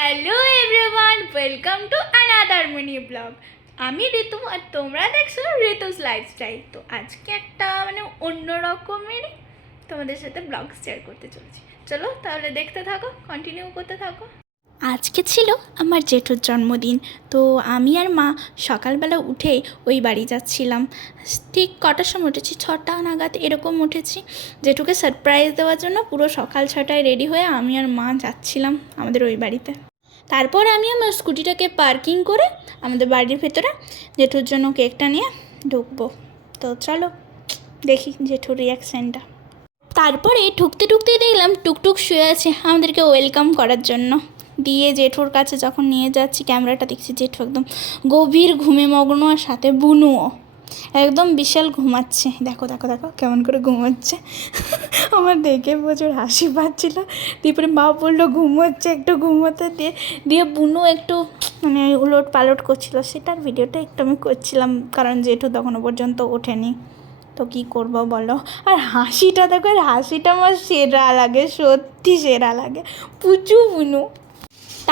Hello everyone, welcome to another mini blog. আমি ঋতু আর তোমরা দেখছো ঋতুস লাইফস্টাইল। তো আজকে একটা অন্য রকমের তোমাদের সাথে ব্লগ শেয়ার করতে চলেছি। চলো তাহলে দেখতে থাকো, কন্টিনিউ করতে থাকো। আজকে ছিল আমার জেঠুর জন্মদিন। তো আমি আর মা সকালবেলা উঠে ওই বাড়ি যাচ্ছিলাম। ঠিক কটার সময় উঠেছি, 6টা নাগাদ এরকম উঠেছি। জেঠুকে সারপ্রাইজ দেওয়ার জন্য পুরো সকাল 6টায় রেডি হয়ে আমি আর মা যাচ্ছিলাম আমাদের ওই বাড়িতে। তারপর আমি আমার স্কুটিটাকে পার্কিং করে আমাদের বাড়ির ভেতরে জেঠুর জন্য কেকটা নিয়ে ঢুকবো। তো চলো দেখি জেঠুর রিয়াকশানটা। তারপরে ঢুকতে ঢুকতেই দেখলাম টুকটুক শুয়ে আছে আমাদেরকে ওয়েলকাম করার জন্য। দিয়ে জেঠুর কাছে যখন নিয়ে যাচ্ছি ক্যামেরাটা দেখছি জেঠু একদম গভীর ঘুমে মগ্ন, আর সাথে বুনুও একদম বিশাল ঘুমাচ্ছে। দেখো দেখো দেখো কেমন করে ঘুমাচ্ছে। আমার দেখে প্রচুর হাসি পাচ্ছিল। তারপরে মা বললো ঘুমোচ্ছে, একটু ঘুমোতে দিয়ে দিয়ে বুনু একটু উলট পালট করছিল, সেটার ভিডিওটা একটু আমি করছিলাম, কারণ জেঠু তখনও পর্যন্ত ওঠেনি। তো কী করবো বলো। আর হাসিটা দেখো, আর হাসিটা আমার সেরা লাগে, সত্যি সেরা লাগে। পুচু বুনু।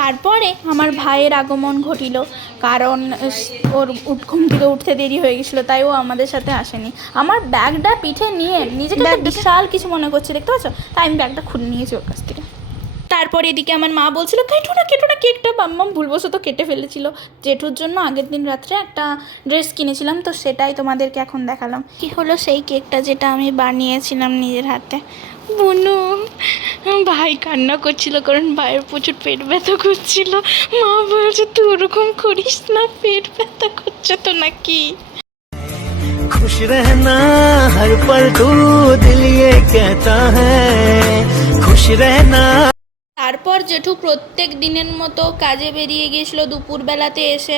তারপরে আমার ভাইয়ের আগমন ঘটিল, কারণ ওর ঘুম থেকে উঠতে দেরি হয়ে গেছিলো, তাই ও আমাদের সাথে আসেনি। আমার ব্যাগটা পিঠে নিয়ে নিজেকে বিশাল কিছু মনে করছে, দেখতে পাচ্ছ, তাই আমি ব্যাগটা খুলে নিয়েছি ওর কাছ থেকে। তারপর এদিকে আমার মা বলছিল কেটো না কেকটা, মাম্মাম ভুলবশত কেটে ফেলেছিল। জেঠুর জন্য আগের দিন রাত্রে একটা ড্রেস কিনেছিলাম, তো সেটাই তোমাদেরকে এখন দেখালাম। কি হলো সেই কেকটা যেটা আমি বানিয়েছিলাম নিজের হাতে। বুনু ভাই কান্না করছিল, কারণ ভাইয়ের প্রচুর পেট ব্যথা করছিল। মা বলছে তুই ওরকম করিস না, পেট ব্যথা করছে তো নাকি। खुश रहना हर पल तू दिल ये कहता है खुश रहना। তারপর জেঠু প্রত্যেক দিনের মতো কাজে বেরিয়ে গিয়েছিলো। দুপুরবেলাতে এসে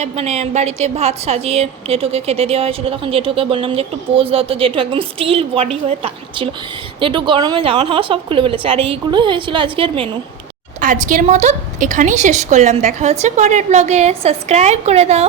বাড়িতে ভাত সাজিয়ে জেঠুকে খেতে দেওয়া হয়েছিল। তখন জেঠুকে বললাম যে একটু পোজ দাও, তো জেঠু একদম স্টিল বডি হয়ে তাকাচ্ছিল। জেঠু গরমে জামা টামা সব খুলে ফেলেছে। আর এইগুলোই হয়েছিল আজকের মেনু। আজকের মতো এখানেই শেষ করলাম, দেখা হচ্ছে পরের ব্লগে। সাবস্ক্রাইব করে দাও।